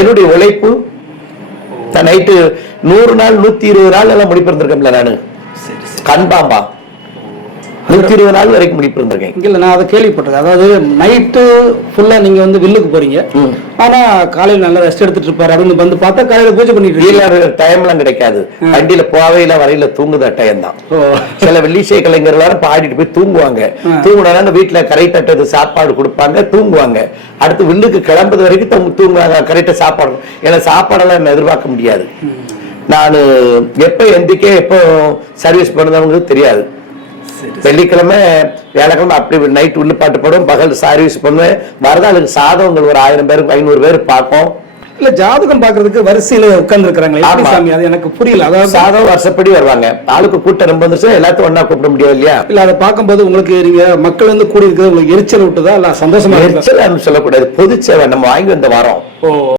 என்னுடைய உழைப்பு நைட்டு 100 நாள் 120 நாள் எல்லாம் முடிப்பிருந்திருக்கேன்ல நானு. கண்பாம்பா 120 நாள் வரைக்கும் முடிப்பிருந்திருக்கேன். இல்ல நான் அதை கேள்விப்பட்டேன். அதாவது நைட்டு ஃபுல்லா நீங்க வந்து வில்லுக்கு போறீங்க, ஆனா காலையில நல்லா ரெஸ்ட் எடுத்துட்டு இருப்பாரு. அது வந்து பார்த்தா காலையில பூஜை பண்ணிட்டு டைம் எல்லாம் கிடைக்காது. வண்டியில போவையில வரையில தூங்குத டைம் தான். சில வெள்ளிசை கலைஞர்கள் பாடிட்டு போய் தூங்குவாங்க. தூங்குனாங்க வீட்டுல கரை தட்டது சாப்பாடு கொடுப்பாங்க, தூங்குவாங்க. அடுத்து வில்லுக்கு கிளம்புறது வரைக்கும் தூங்குவாங்க. கரெக்டா சாப்பாடு, ஏன்னா சாப்பாடெல்லாம் என்ன எதிர்பார்க்க முடியாது. நான் எப்ப எந்திக்க எப்போ சர்வீஸ் பண்ணவங்களுக்கு தெரியாது. வெள்ளிக்கிழமை வியாழக்கிழமை அப்படி நைட் உள்ள பாட்டு போடும், பகல் சர்வீஸ் பண்ணுவேன். வரதாளுக்கு சாதவங்கள் ஒரு 1000 பேருக்கு 500 பேர் பார்ப்போம். இல்ல ஜாதகம் பாக்குறதுக்கு வரிசையில உட்கார்ந்து இருக்காங்க. அது எனக்கு புரியல. அதாவது சாதம் வருஷப்படி வருவாங்க. ஆளுக்கு கூட்டம் ரொம்ப வந்துச்சு, எல்லாத்தையும் ஒன்னா கூப்பிட முடியாது இல்லையா? இல்ல அதை பார்க்கும்போது உங்களுக்கு நீங்க மக்கள் வந்து கூடி இருக்கிறது உங்களுக்கு எரிச்சல் விட்டுதா இல்ல சந்தோஷமா? எரிச்சல் சொல்லக்கூடாது, பொதுச்சேவை நம்ம வாங்கி வந்த வாரம்.